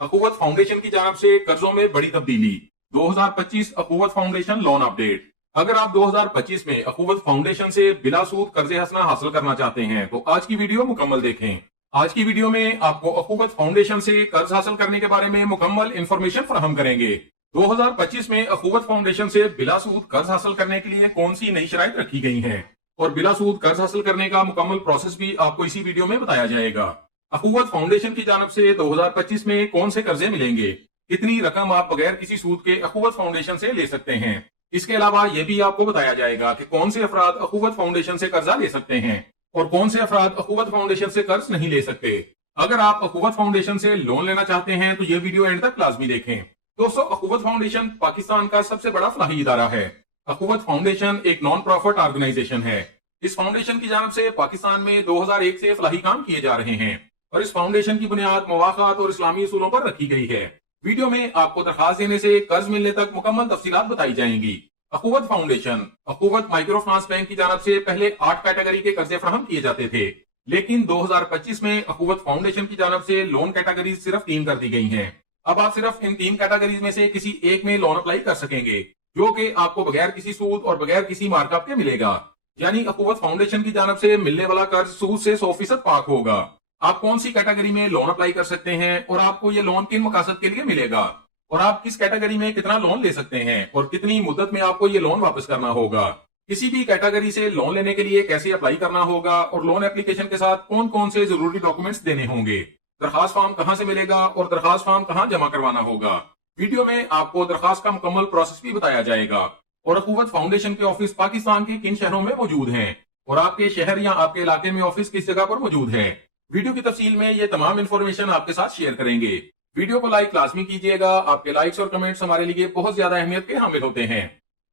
अखुवत foundation की जानब से कर्जों में बड़ी तब्दीली 2025 अखुवत फाउंडेशन लोन अपडेट। अगर आप 2025 में अखुवत फाउंडेशन से बिला सूद कर्जे हसना हासिल करना चाहते हैं तो आज की वीडियो मुकम्मल देखें। आज की वीडियो में आपको अखुवत फाउंडेशन से कर्ज हासिल करने के बारे में मुकम्मल इंफॉर्मेशन फराहम करेंगे। 2025 में अखुवत फाउंडेशन से बिला सूद कर्ज हासिल करने के लिए कौन सी नई शराइत रखी गई हैं और बिला सूद कर्ज हासिल करने का मुकम्मल प्रोसेस भी आपको इसी वीडियो में बताया जाएगा। अखुवत फाउंडेशन की जानब से 2025 में कौन से कर्जे मिलेंगे, कितनी रकम आप बगैर किसी सूद के अखुवत फाउंडेशन से ले सकते हैं। इसके अलावा यह भी आपको बताया जाएगा कि कौन से अफराद अखुवत फाउंडेशन से कर्जा ले सकते हैं और कौन से अफराद अखुवत फाउंडेशन से कर्ज नहीं ले सकते। अगर आप अखुवत फाउंडेशन से लोन लेना चाहते हैं तो यह वीडियो एंड तक लाजमी देखें। दोस्तों, अखुवत फाउंडेशन पाकिस्तान का सबसे बड़ा फलाही इदारा है। अखुवत फाउंडेशन एक नॉन प्रॉफिट ऑर्गेनाइजेशन है। इस फाउंडेशन की जानब से पाकिस्तान में 2001 से फलाही काम किए जा रहे हैं और इस फाउंडेशन की बुनियाद मवाक़ात और इस्लामी उसूलों पर रखी गई है। वीडियो में आपको दरखास्त देने से कर्ज मिलने तक मुकम्मल तफसीलात बताई जाएंगी। अखुवत फाउंडेशन अखुवत माइक्रो फाइनेंस बैंक की जानब से पहले 8 कैटेगरी के कर्जे फराहम किए जाते थे, लेकिन 2025 में अखुवत फाउंडेशन की जानब से लोन कैटेगरीज सिर्फ 3 कर दी गई हैं। अब आप सिर्फ इन 3 कैटेगरीज में से किसी एक में लोन अप्लाई कर सकेंगे, जो कि आपको बगैर किसी सूद और बगैर किसी मार्कअप के मिलेगा। यानी अखुवत फाउंडेशन की जानब से मिलने वाला कर्ज सूद से 100% पाक होगा। आप कौन सी कैटेगरी में लोन अप्लाई कर सकते हैं और आपको ये लोन किन मकसद के लिए मिलेगा और आप किस कैटेगरी में कितना लोन ले सकते हैं और कितनी मुद्दत में आपको ये लोन वापस करना होगा। किसी भी कैटेगरी से लोन लेने के लिए कैसे अप्लाई करना होगा और लोन एप्लीकेशन के साथ कौन कौन से जरूरी डॉक्यूमेंट्स देने होंगे, दरखास्त फॉर्म कहां से मिलेगा और दरखास्त फॉर्म कहां जमा करवाना होगा। वीडियो में आपको दरखास्त का मुकम्मल प्रोसेस भी बताया जाएगा और अखुवत फाउंडेशन के ऑफिस पाकिस्तान के किन शहरों में मौजूद हैं और आपके शहर या आपके इलाके में ऑफिस किस जगह पर मौजूद है। वीडियो की तफसील में ये तमाम इन्फॉर्मेशन आपके साथ शेयर करेंगे। वीडियो को लाइक लाजमी कीजिएगा। आपके लाइक्स और कमेंट्स हमारे लिए बहुत ज्यादा अहमियत के हामिल होते हैं।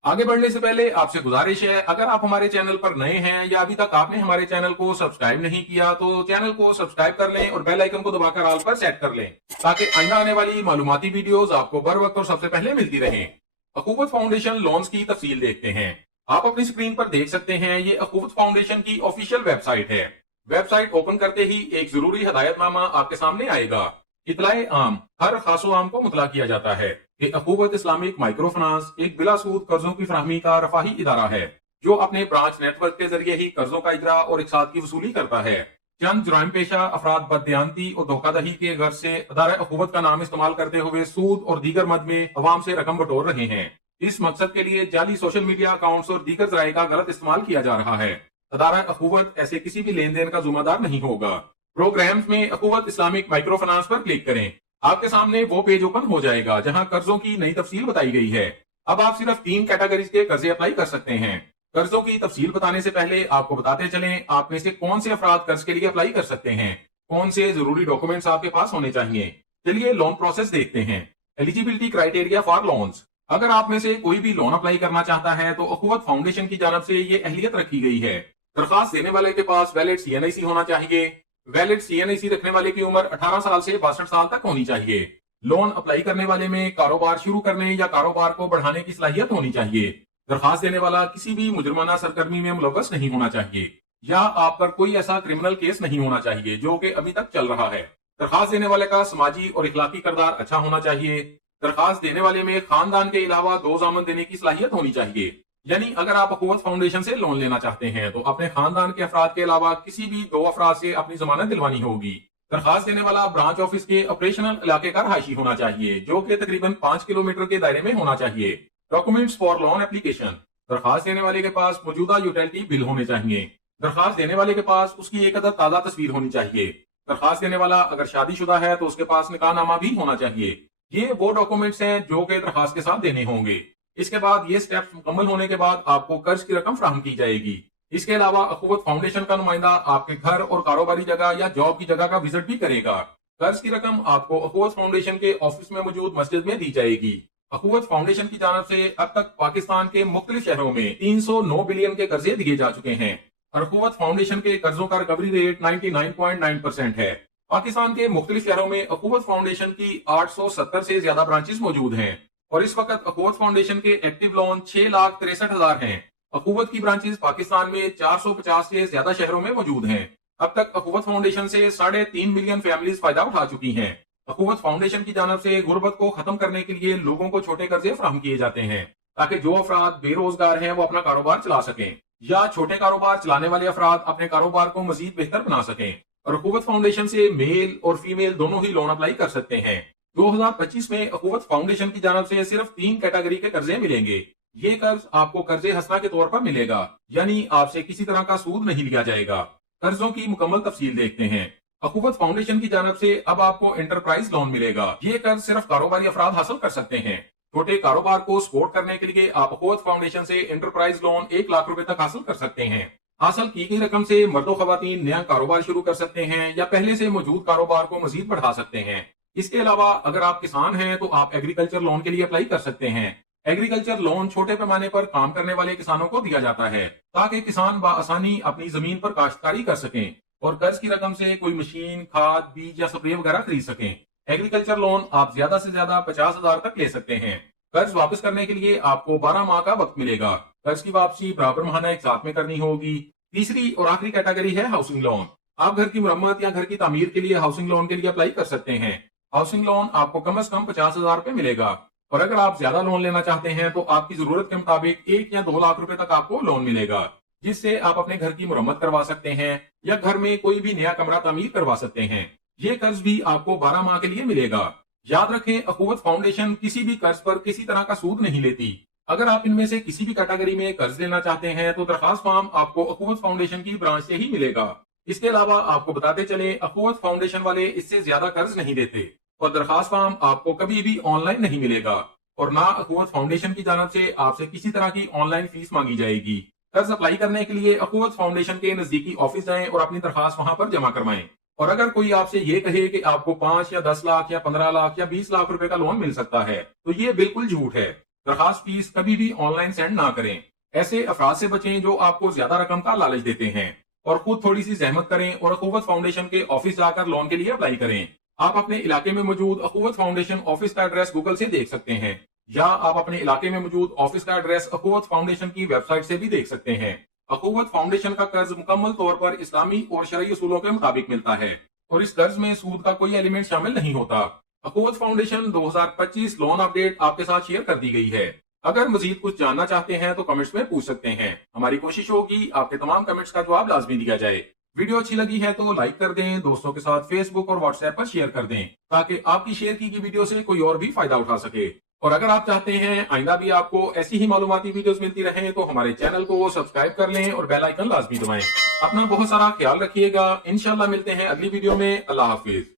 आगे बढ़ने से पहले आपसे गुजारिश है, अगर आप हमारे चैनल पर नए हैं या अभी तक आपने हमारे चैनल को सब्सक्राइब नहीं किया तो चैनल को सब्सक्राइब कर लें और बेल आइकन को दबाकर ऑल पर सेट कर लें, ताकि आइंदा आने वाली मालूमाती वीडियोस आपको बर वक्त और सबसे पहले मिलती रहें। अखुवत फाउंडेशन लोन्स की तफसील देखते हैं। आप अपनी स्क्रीन पर देख सकते हैं, ये अखुवत फाउंडेशन की ऑफिशियल वेबसाइट है। वेबसाइट ओपन करते ही एक जरूरी हदायतनामा आपके सामने आएगा। इतलाए आम, हर खासो आम को मुतला किया जाता है कि अखुवत इस्लामिक माइक्रो फाइनेंस एक बिला सूद कर्जों की फराहमी का रफाही इदारा है, जो अपने ब्रांच नेटवर्क के जरिए ही कर्जों का इजरा और इकसाद की वसूली करता है। चंद जुराइम पेशा अफराद बददियानती और धोखाधड़ी के गर्ज से अदारा अखुवत का नाम इस्तेमाल करते हुए सूद और दीगर मद में अवाम से रकम बटोर रहे हैं। इस मकसद के लिए जाली सोशल मीडिया अकाउंट्स और दीगर जराये का गलत इस्तेमाल किया जा रहा है। अदारा अखुवत ऐसे किसी भी लेन देन का जिम्मेदार नहीं होगा। प्रोग्राम्स में अखुवत इस्लामिक माइक्रो फाइनेंस पर क्लिक करें। आपके सामने वो पेज ओपन हो जाएगा जहां कर्जों की नई तफसील बताई गई है। अब आप सिर्फ 3 कैटेगरीज के कर्जे अप्लाई कर सकते हैं। कर्जों की तफसील बताने से पहले आपको बताते चलें, आप में से कौन से अफराद कर्ज के लिए अप्लाई कर सकते हैं, कौन से जरूरी डॉक्यूमेंट्स आपके पास होने चाहिए। चलिए लोन प्रोसेस देखते हैं। Eligibility criteria for loans. अगर आप में से कोई भी लोन अप्लाई करना चाहता है तो अखुवत फाउंडेशन की जानब से ये अहलियत रखी गई है। दरखास्त देने वाले के पास वैलिड CNIC होना चाहिए। वैलिड CNIC रखने वाले की उम्र 18 साल से 62 साल तक होनी चाहिए। लोन अप्लाई करने वाले में कारोबार शुरू करने या कारोबार को बढ़ाने की सलाहियत होनी चाहिए। दरखास्त देने वाला किसी भी मुजरमाना सरगर्मी में मुलव्वस नहीं होना चाहिए या आप पर कोई ऐसा क्रिमिनल केस नहीं होना चाहिए जो कि अभी तक चल रहा है। दरखास्त देने वाले का समाजी और इखलाकी किरदार अच्छा होना चाहिए। दरखास्त देने वाले में खानदान के अलावा 2 जामन देने की सलाहियत होनी चाहिए। यानी अगर आप अखुवत फाउंडेशन से लोन लेना चाहते हैं तो अपने खानदान के अफराद के अलावा किसी भी 2 अफराद से अपनी जमानत दिलवानी होगी। दरखास्त देने वाला ब्रांच ऑफिस के ऑपरेशनल इलाके का रहायशी होना चाहिए, जो कि तकरीबन 5 किलोमीटर के दायरे में होना चाहिए। Documents for loan application. दरखास्त देने वाले के पास मौजूदा यूटिलिटी बिल होने चाहिए। दरखास्त देने वाले के पास उसकी एक अदद ताज़ा तस्वीर होनी चाहिए। दरखास्त देने वाला अगर शादीशुदा है तो उसके पास निकाहनामा भी होना चाहिए। ये वो डॉक्यूमेंट्स हैं जो कि दरखास्त के साथ देने होंगे। इसके बाद ये स्टेप्स मुकम्मल होने के बाद आपको कर्ज की रकम फराहम की जाएगी। इसके अलावा अखुवत फाउंडेशन का नुमाइंदा आपके घर और कारोबारी जगह या जॉब की जगह का विजिट भी करेगा। कर्ज की रकम आपको अखुवत फाउंडेशन के ऑफिस में मौजूद मस्जिद में दी जाएगी। अखुवत फाउंडेशन की जानब से अब तक पाकिस्तान के मुख्तलिफ शहरों में 309 बिलियन के कर्जे दिए जा चुके हैं और अखुवत फाउंडेशन के कर्जों का रिकवरी रेट 99.9% है। पाकिस्तान के मुख्तलिफ शहरों में अखुवत फाउंडेशन की 870 से ज्यादा ब्रांचेस मौजूद हैं और इस वक्त अखुवत फाउंडेशन के एक्टिव लोन 6,63,000 हैं। अखुवत की ब्रांचेस पाकिस्तान में 450 से ज्यादा शहरों में मौजूद हैं। अब तक अखुवत फाउंडेशन से 3.5 मिलियन फैमिलीज फायदा उठा चुकी हैं। अखुवत फाउंडेशन की जानब से गुर्बत को खत्म करने के लिए लोगों को छोटे कर्जे फराहम किए जाते हैं ताकि जो अफराद बेरोजगार हैं वो अपना कारोबार चला सकें या छोटे कारोबार चलाने वाले अफराद अपने कारोबार को मजीद बेहतर बना सकें। और अखुवत फाउंडेशन से मेल और फीमेल दोनों ही लोन अप्लाई कर सकते हैं। 2025 में अखुवत फाउंडेशन की जानब से सिर्फ 3 कैटेगरी के कर्जे मिलेंगे। ये कर्ज आपको कर्जे हसना के तौर पर मिलेगा, यानी आपसे किसी तरह का सूद नहीं लिया जाएगा। कर्जों की मुकम्मल तफसील देखते हैं। अखुवत फाउंडेशन की जानब से अब आपको एंटरप्राइज लोन मिलेगा। ये कर्ज सिर्फ कारोबारी अफराद हासिल कर सकते हैं। छोटे कारोबार को सपोर्ट करने के लिए आप अखुवत फाउंडेशन से एंटरप्राइज लोन 1 लाख रुपए तक हासिल कर सकते हैं। हासिल की गई रकम से मर्दो खवातीन नया कारोबार शुरू कर सकते हैं या पहले से मौजूद कारोबार को मजीद बढ़ा सकते हैं। इसके अलावा अगर आप किसान हैं तो आप एग्रीकल्चर लोन के लिए अप्लाई कर सकते हैं। एग्रीकल्चर लोन छोटे पैमाने पर काम करने वाले किसानों को दिया जाता है ताकि किसान बआसानी अपनी जमीन पर काश्तकारी कर सकें और कर्ज की रकम से कोई मशीन, खाद, बीज या स्प्रे वगैरह खरीद सकें। एग्रीकल्चर लोन आप ज्यादा से ज्यादा 50,000 तक ले सकते हैं। कर्ज वापस करने के लिए आपको 12 माह का वक्त मिलेगा। कर्ज की वापसी बराबर माहाना एक साथ में करनी होगी। तीसरी और आखिरी कैटेगरी है हाउसिंग लोन। आप घर की मुरम्मत या घर की तामीर के लिए हाउसिंग लोन के लिए अप्लाई कर सकते हैं। हाउसिंग लोन आपको कम से कम 50,000 रुपए मिलेगा और अगर आप ज्यादा लोन लेना चाहते हैं तो आपकी जरूरत के मुताबिक 1 या 2 लाख रुपए तक आपको लोन मिलेगा, जिससे आप अपने घर की मुरम्मत करवा सकते हैं या घर में कोई भी नया कमरा तामीर करवा सकते हैं। ये कर्ज भी आपको 12 माह के लिए मिलेगा। याद रखें, अखुवत फाउंडेशन किसी भी कर्ज पर किसी तरह का सूद नहीं लेती। अगर आप इनमें से किसी भी कैटेगरी में कर्ज लेना चाहते हैं तो दरखास्त फॉर्म आपको अखुवत फाउंडेशन की ब्रांच से ही मिलेगा। इसके अलावा आपको बताते चले, अखुवत फाउंडेशन वाले इससे ज्यादा कर्ज नहीं देते और दरखास्त फॉर्म आपको कभी भी ऑनलाइन नहीं मिलेगा और ना अखुवत फाउंडेशन की जानब से आपसे किसी तरह की ऑनलाइन फीस मांगी जाएगी। कर्ज अप्लाई करने के लिए अखुवत फाउंडेशन के नजदीकी ऑफिस जाएं और अपनी दरखास्त वहां पर जमा करवाएं। और अगर कोई आपसे ये कहे कि आपको 5 या 10 लाख या 15 लाख या 20 लाख रुपए का लोन मिल सकता है तो ये बिल्कुल झूठ है। दरखास्त फीस कभी भी ऑनलाइन सेंड ना करें। ऐसे अफराद से बचें जो आपको ज्यादा रकम का लालच देते हैं और खुद थोड़ी सी जहमत करें और अखुवत फाउंडेशन के ऑफिस जाकर लोन के लिए अप्लाई करें। आप अपने इलाके में मौजूद अखुवत फाउंडेशन ऑफिस का एड्रेस गूगल से देख सकते हैं या आप अपने इलाके में मौजूद ऑफिस का एड्रेस अखुवत फाउंडेशन की वेबसाइट से भी देख सकते हैं। अखुवत फाउंडेशन का कर्ज मुकम्मल तौर पर इस्लामी और शरई उसूलों के मुताबिक मिलता है और इस कर्ज में सूद का कोई एलिमेंट शामिल नहीं होता। अखुवत फाउंडेशन 2025 लोन अपडेट आपके साथ शेयर कर दी गई है। अगर मजीद कुछ जानना चाहते हैं तो कमेंट्स में पूछ सकते हैं। हमारी कोशिश होगी आपके तमाम कमेंट्स का जवाब लाजमी दिया जाए। वीडियो अच्छी लगी है तो लाइक कर दें, दोस्तों के साथ फेसबुक और व्हाट्सएप पर शेयर कर दें ताकि आपकी शेयर की गई वीडियो से कोई और भी फायदा उठा सके। और अगर आप चाहते हैं आइंदा भी आपको ऐसी ही मालूमाती वीडियोस मिलती रहें तो हमारे चैनल को सब्सक्राइब कर लें और बेल आइकन लाजमी दबाएं। अपना बहुत सारा ख्याल रखिएगा। इंशाल्लाह मिलते हैं अगली वीडियो में। अल्लाह हाफिज।